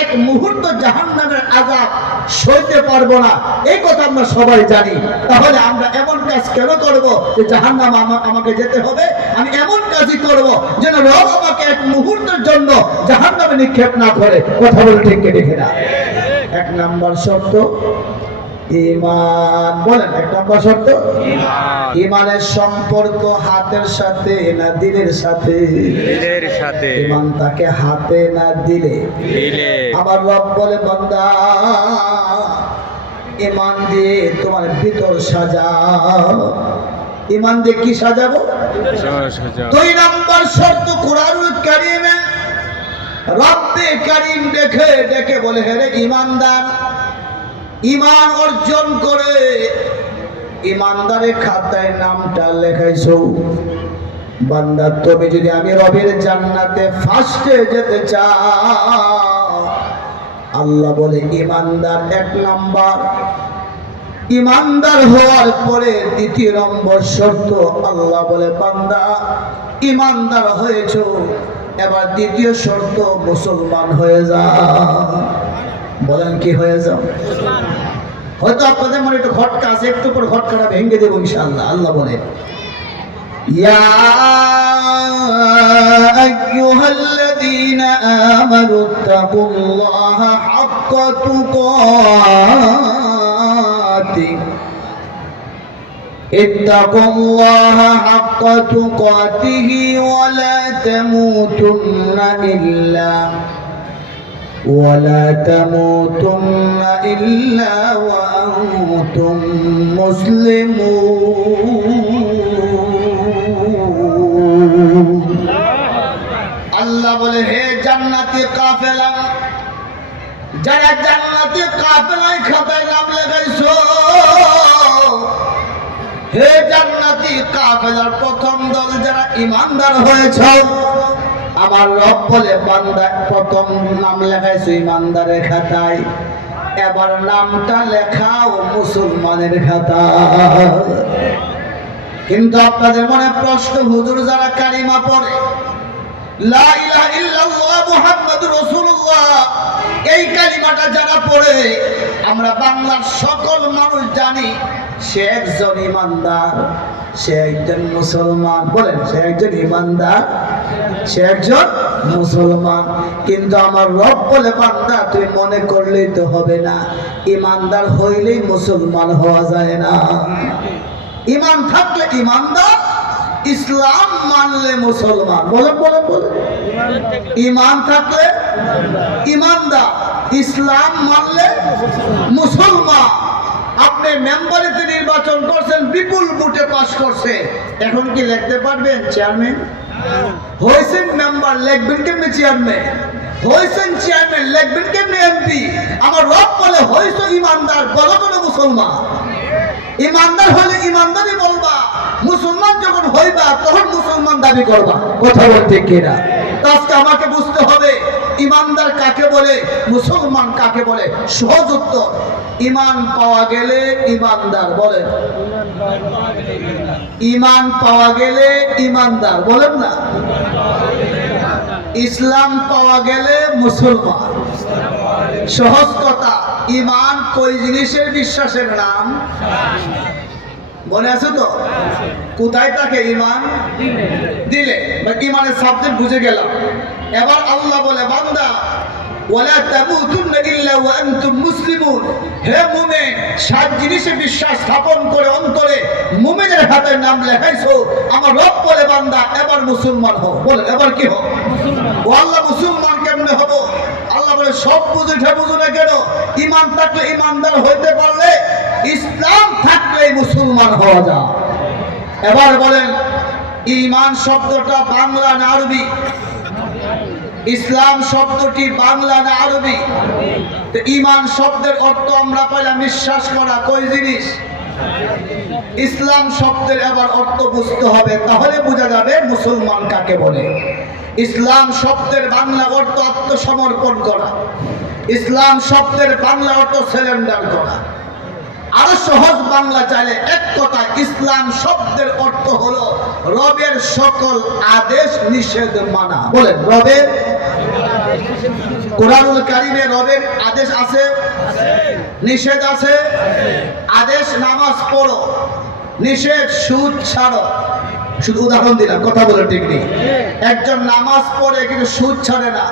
এক মুহূর্ত জাহান নামের আজাব সইতে পারব না। এই কথা আমরা সবাই জানি। তাহলে আমরা এমন কাজ কেন করব যে জাহান্নাম নাম আমাকে যেতে হবে? আমি এমন কাজই করব যেন রব আমাকে এক মুহূর্তের জন্য জাহান নামে নিক্ষেপ না করে। কথা বলে ঠিক কেটে না? এক নাম্বার শর্ত ইমান বলেন এক নাম্বার শর্ত ইমানের সম্পর্ক হাতের সাথে না দিলের সাথে? দিলের সাথে। ইমান তাকে হাতে না দিলে? দিলে। আমার রব বলে বান্দা ইমান দিয়ে তোমার ভিতর সাজা ইমান দিয়ে কি সাজাবো? সোজা দুই নম্বর শর্ত কোরআনুল কারিমে। রব্বে কারিম দেখে ডেকে বলে হেরে ইমানদার ইমান অর্জন করে ইমানদারের খাতায় নামটা লেখাইছো। বান্দা, তুমি যদি আমি রবের জান্নাতে ফার্স্টে যেতে চাও, আল্লাহ বলে, ইমানদার এক নাম্বার। ইমানদার হওয়ার পরে দ্বিতীয় নম্বর শর্ত, আল্লাহ বলে, বান্দা, ইমানদার হয়েছ, এবার দ্বিতীয় শর্ত, মুসলমান হয়ে যা বলেন কি হয়ে যাও? হয়তো আপনাদের মনে একটু ঘটকা আছে একটু পর ঘটকাটা ভেঙে দেবো ইনশাআল্লাহ আল্লাহ বলে يا أيها الذين آمنوا اتقوا الله حق تقاته اتقوا الله حق تقاته ولا تموتن إلا ولا تموتن إلا وأنتم مسلمون আল্লাহ বলে হে জান্নাতি কাফেলা যারা জান্নাতি কাফেলায় খাতায় নাম লেখাইছো হে জান্নাতি কাফেলার প্রথম দল যারা ইমানদার হয়েছ আমার রব বলে, বান্দা, প্রথম নাম লেখাইছো ইমানদারের খাতায়। এবার নামটা লেখাও মুসলমানের খাতায়। কিন্তু আপনাদের মনে প্রশ্ন, হুজুর যারা কারিমা পড়ে, লা ইলাহা ইল্লাল্লাহ মুহাম্মাদুর রাসূলুল্লাহ, এই কালিমাটা যারা পড়ে, আমরা বাংলার সকল মানুষ জানি, সে একজন ইমানদার, সে একজন মুসলমান, বলেন, সে একজন ইমানদার। সে একজন মুসলমান। কিন্তু আমার রব বলে, বান্দা, তুই মনে করলেই তো হবে না। ইমানদার হইলেই মুসলমান হওয়া যায় না। ইমান থাকলে ইমানদার, ইসলাম মানলে মুসলমান। বলেন বলেন বলেন। ইমান থাকলে ইমানদার, ইসলাম মানলে মুসলমান। আপনি মেম্বারিতে নির্বাচন করছেন, বিপুল ভোটে পাশ করছে। এখন কি লিখতে পারবেন, চেয়ারম্যান? হয়েছেন মেম্বার, লেখবেন কেমনি চেয়ারম্যান হয়েছেন চেয়ারম্যান লেখবেন কেমনি এমপি আমার রব বলে হয়েছ ইমানদার, বলো কোনো মুসলমান? ইমানদার হলে ইমানদারই বলবা। মুসলমান যখন হইবা, তখন মুসলমান দাবি করবা। কথা বলতে কেনা আজকে আমাকে বুঝতে হবে ইমানদার কাকে বলে? মুসলমান কাকে বলে? সহজ উত্তর ইমান পাওয়া গেলে ইমানদার বলেন ইমান পাওয়া গেলে ইমানদার বলেন না। ইসলাম পাওয়া গেলে মুসলমান। সহজ কথা ইমান কই জিনিসের বিশ্বাসের নাম? মনে আছে তো? কোথায় তাকে ইমান দিলে। বা ইমানের সাবজেক্ট বুঝে গেলাম। এবার আল্লাহ বলে বান্দা ওয়ালা তামুতুন্না ইল্লা ওয়া আনতুম মুসলিমুন। হে মুমিন সাত জিনিসে বিশ্বাস স্থাপন করে অন্তরে মুমিনের হাতে নাম লেখাইছো। আমার রব বলে বান্দা এবার মুসলমান হও। বলে এবার কি হও? ও আল্লাহ মুসলমান কেমনে হব? আল্লাহ বলে, সব বুঝে ঠে বুঝো না কেন? ইমান থাকলে ইমানদার হইতে পারলে ইসলাম থাকলে মুসলমান হওয়া যায়। এবার বলেন ইমান শব্দটা বাংলা না আরবি? ইসলাম শব্দটি বাংলা না আরবি? ইমান শব্দের অর্থ আমরা পাইলাম বিশ্বাস করা, কই জিনিস? ইসলাম শব্দের এবার অর্থ বুঝতে হবে, তাহলে বোঝা যাবে মুসলমান কাকে বলে। ইসলাম শব্দের বাংলা অর্থ আত্মসমর্পণ করা। ইসলাম শব্দের বাংলা অর্থ সিলিন্ডার করা। আরও সহজ বাংলা চাইলে এক কথা, ইসলাম শব্দের অর্থ হলো রবের সকল আদেশ নিষেধ মানা। বলেন রবের কোরআনুল কারিমে রবের আদেশ আছে? নিষেধ আছে? আদেশ নামাজ পড়ো। নিষেধ সুদ ছাড়ো। শুধু উদাহরণ দিলাম, কথা বলে ঠিক নেই। একজন নামাজ পড়ে কিন্তু সুদ ছাড়ে না।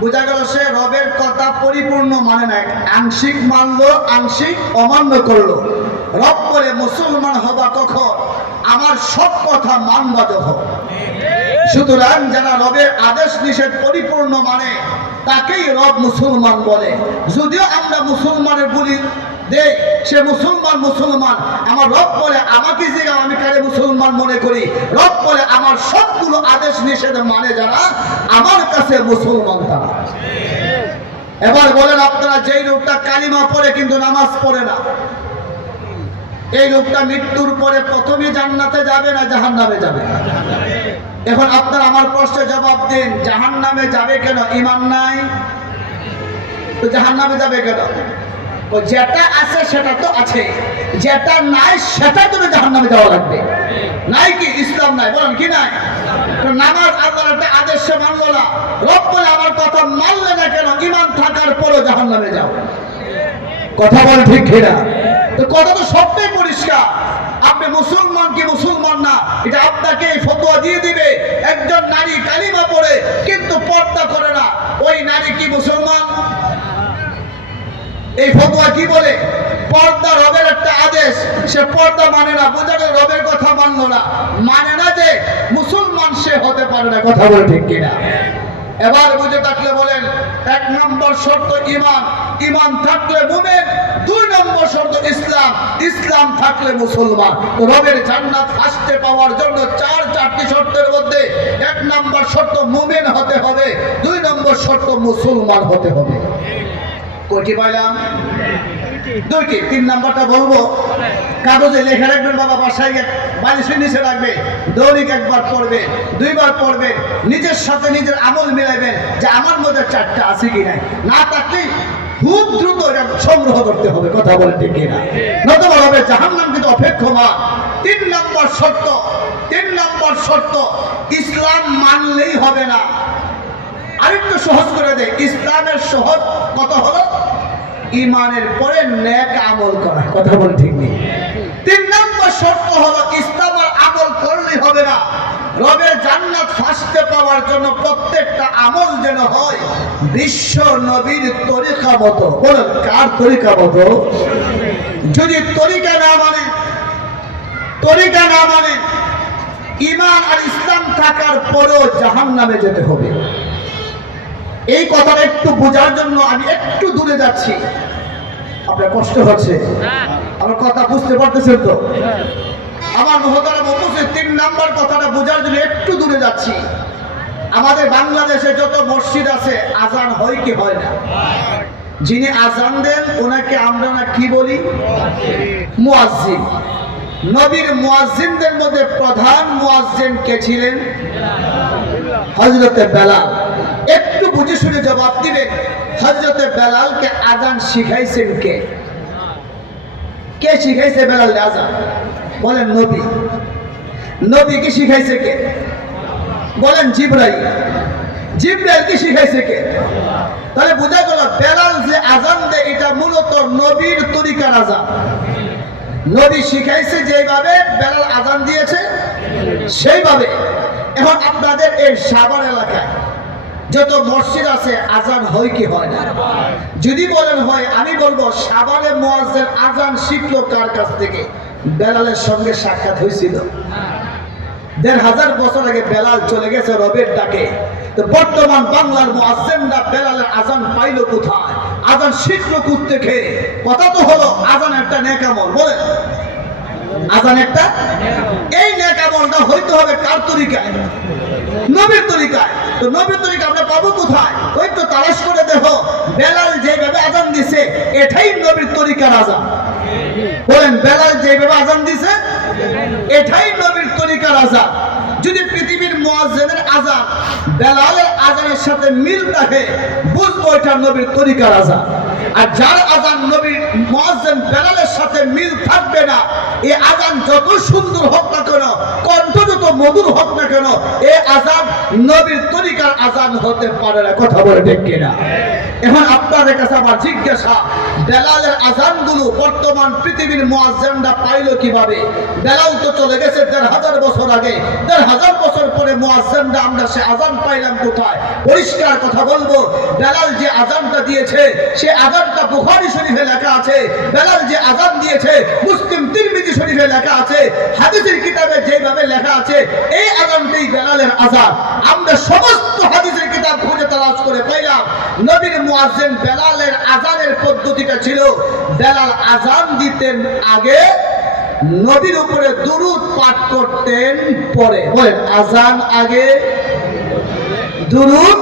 বোঝা গেল সে রবের কথা পরিপূর্ণ মানে না আংশিক মানলো, আংশিক অমান্য করল। রব বলে, মুসলমান হবা কখন? আমার সব কথা মানবা যখন সুতরাং যারা রবের আদেশ নিষেধ পরিপূর্ণ মানে তাকেই রব মুসলমান বলে। যদিও আমরা মুসলমানের বলি দেই সে মুসলমান মুসলমান। আমার রব বলে, আমাকে যে আমি কারে মুসলমান মনে করি? রব বলে, আমার সবগুলো আদেশ নিষেধ মানে যারা আমার কাছে মুসলমান তারা। এবার বলেন আপনারা, যেই লোকটা কালিমা পড়ে কিন্তু নামাজ পড়ে না, এই লোকটা মৃত্যুর পরে প্রথমে জান্নাতে যাবে না জাহান নামে যাবে? এখন আপনার আমার প্রশ্নের জবাব দিন জাহান নামে যাবে কেন? ইমান নাই? তো জাহান নামে যাবে কেন? ও যেটা আছে সেটা তো আছে। যেটা নাই সেটা তুমি জাহান নামে যাওয়া লাগবে। নাই কি? ইসলাম নাই। বলেন, কি নাই? নামাজ আল্লাহর একটা আদেশ সে মানলো না। রব বলে আমার কথা মানলে না কেন? ইমান থাকার পরও জাহান নামে যাও। কথা বল ঠিক কিনা? তো কথা তো সবটাই পরিষ্কার। আপনি মুসলমান কি মুসলমান না? এটা আপনাকে ফতোয়া দিয়ে দিবে। একজন নারী কালিমা পড়ে, কিন্তু পর্দা করে না। ওই নারী কি মুসলমান? এই ফতোয়া কি বলে? পর্দা রবের একটা আদেশ। সে পর্দা মানে না বোঝানো রবের কথা মানলো না। মানে না যে মুসলমান সে হতে পারে না, কথা বলে ঠিক কিনা? এবার বুঝে থাকলে বলেন, এক নম্বর শর্ত ইমান। ইমান থাকলে মুমিন, দুই নম্বর শর্ত ইসলাম। ইসলাম থাকলে মুসলমান। রবের জান্নাত আসতে পাওয়ার জন্য চার, চারটি শর্তের মধ্যে এক নম্বর শর্ত মুমেন হতে হবে, দুই নম্বর শর্ত মুসলমান হতে হবে। কয়টি পাইলাম? দুইটি। তিন নাম্বারটা বলব। কাগজে লেখা রাখবেন বাবা, বাসায় বালিশের নিচে রাখবে, দৈনিক একবার পড়বে, দুইবার পড়বে, নিজের সাথে নিজের আমল মিলাইবেন যে আমার মধ্যে চারটা আছে কি নাই। না থাকলে খুব দ্রুত এটা সংগ্রহ করতে হবে, কথা বলে ঠিক কিনা। নতুবা হবে জাহান নাম কিন্তু অপেক্ষমান তিন নম্বর শর্ত, তিন নম্বর শর্ত, ইসলাম মানলেই হবে না। আরেকটু সহজ করে দেয় ইসলামের সহজ কত হলো? ইমানের পরে নেক আমল করা। কথা বলে ঠিক নেই। তিন নম্বর শর্ত হলো ইসলাম আর আমল করলেই হবে না। রবের জান্নাত ফাঁসতে পাওয়ার জন্য প্রত্যেকটা আমল যেন হয় বিশ্ব নবীর তরিকা মতো। বলেন, কার তরিকা মতো? যদি তরিকা না মানে তরিকা না মানে ইমান আর ইসলাম থাকার পরেও জাহান নামে যেতে হবে। এই কথাটা একটু বোঝার জন্য আমি একটু দূরে যাচ্ছি। আপনার কষ্ট হচ্ছে। আমার কথা বুঝতে পারতেছেন তো? আমার মহতারা বলতেছে তিন নাম্বার কথাটা বোঝার জন্য একটু দূরে যাচ্ছি। আমাদের বাংলাদেশে যত মসজিদ আছে, আজান হয় কি হয় না? যিনি আজান দেন, ওনাকে আমরা না কি বলি? মুয়াজ্জিন। নবীর মুয়াজ্জিনদের মধ্যে প্রধান মুয়াজ্জিন কে ছিলেন? হজরতে বেলাল। একটু বুঝে শুনে জবাব দিবেন হজরতে বেলালকে আজান শিখাইছেন কে? কে শিখাইছে বেলাল আজান বলেন নবী। কি শিখাইছে কে? বলেন জিব্রাইল। জিব্রাইল কি শিখাইছে কে? তাহলে বোঝা গেল বেলাল যে আজান দেয়, এটা মূলত নবীর তরিকার আজান নবী শিখাইছে যেভাবে বেলাল আজান দিয়েছে, সেইভাবে। এখন আপনাদের এই সাভার এলাকায় যত মসজিদ আছে, আজান হয় কি হয় না? যদি বলেন, হয়, আমি বলব সাভারে মোয়াজের আজান শিখলো কার কাছ থেকে? বেলালের সঙ্গে সাক্ষাৎ হয়েছিল। দেড় হাজার বছর আগে বেলাল চলে গেছে রবের ডাকে। তো বর্তমান বাংলার মুয়াজ্জিনরা বেলালের আজান পাইলো কোথায়? আজান শিখলো থেকে কথা তো হলো, আজান একটা নেকামল বলে আজান একটা। এই নেকামলটা হইতে হবে কার তরিকায়? নবীর তরিকায়। তো নবীর তরিকা আমরা পাবো কোথায়? ওই তো তালাশ করে দেখো, বেলাল যেভাবে আজান দিছে, এটাই নবীর তরিকার আজান। বলেন, বেলাল যেভাবে আজান দিছে, এটাই নবীর তরিকার আজান। যদি পৃথিবীর মুয়াজ্জিনের আজান বেলালের আজানের সাথে মিল থাকে বুঝব এটা নবীর তরিকার আজান। আর যার আজান নবীর সাথে মিল থাকবে না আজান যত সুন্দর হোক না কেন, কণ্ঠ যত মধুর হোক না কেন এই আজান নবীর তরিকার আজান হতে পারে না, কথা বলে এখন আপনাদের কাছে আমার জিজ্ঞাসা, বেলালের আজানগুলো বর্তমান পৃথিবীর পাইলো কীভাবে? বেলাল তো চলে গেছে দেড় হাজার বছর আগে, দেড় হাজার বছর পরে মুয়াজ্জিনরা আমরা সে আজান পাইলাম কোথায়? পরিষ্কার কথা বলব, বেলাল যে আজানটা দিয়েছে, সে আজানটা বুখারী শরীফে লেখা আছে, বেলাল যে আজান দিয়েছে, মুসলিম তিরমিজি শরীফে লেখা আছে, হাদিসের কিতাবে যেভাবে লেখা আছে, এই আজানটাই বেলালের আজান আমরা সমস্ত হাদিসের কিতাব খুঁজে তালাশ করে পাইলাম। নবীর মুয়াজ্জিন বেলালের আজানের পদ্ধতিটা ছিল, বেলাল আজান দিতেন আগে, নবীর উপরে দুরুদ পাঠ করতেন পরে। বলেন আজান আগে, দুরুদ